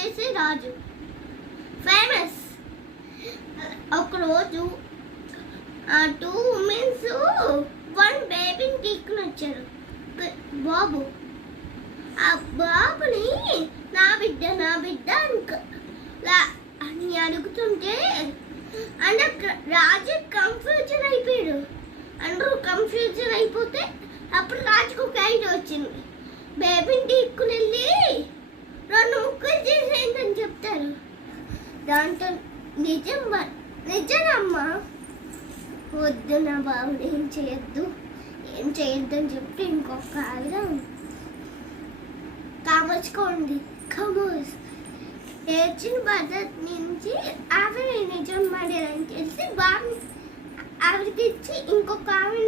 చేసే రాజు ఫేమస్. ఒకరోజు 2 ఉమెన్స్ 1 బేబీని తీసుకుని వచ్చారు. బాబు ఆ బాబుని నా బిడ్డ అని అడుగుతుంటే రాజు కన్ఫ్యూజన్ అయిపోయాడు. అందరూ కన్ఫ్యూజన్ అయిపోతే అప్పుడు రాజుకు ఒక ఐడియా వచ్చింది. బేబీని తీసుకుని వెళ్ళి 2 ముక్కలు చేసేయండి చెప్తారు. దాంట్లో నిజమమ్మా, వద్దు నా బాబుని ఏం చేయొద్దు అని చెప్తే ఇంకొక ఆవిడ కామర్చుకోండి ఏడ్చిన పద్ధతి నుంచి ఆవిడ నిజం మాడారని తెలిసి బాబు ఆవిడకి ఇచ్చి ఇంకొక ఆవిడ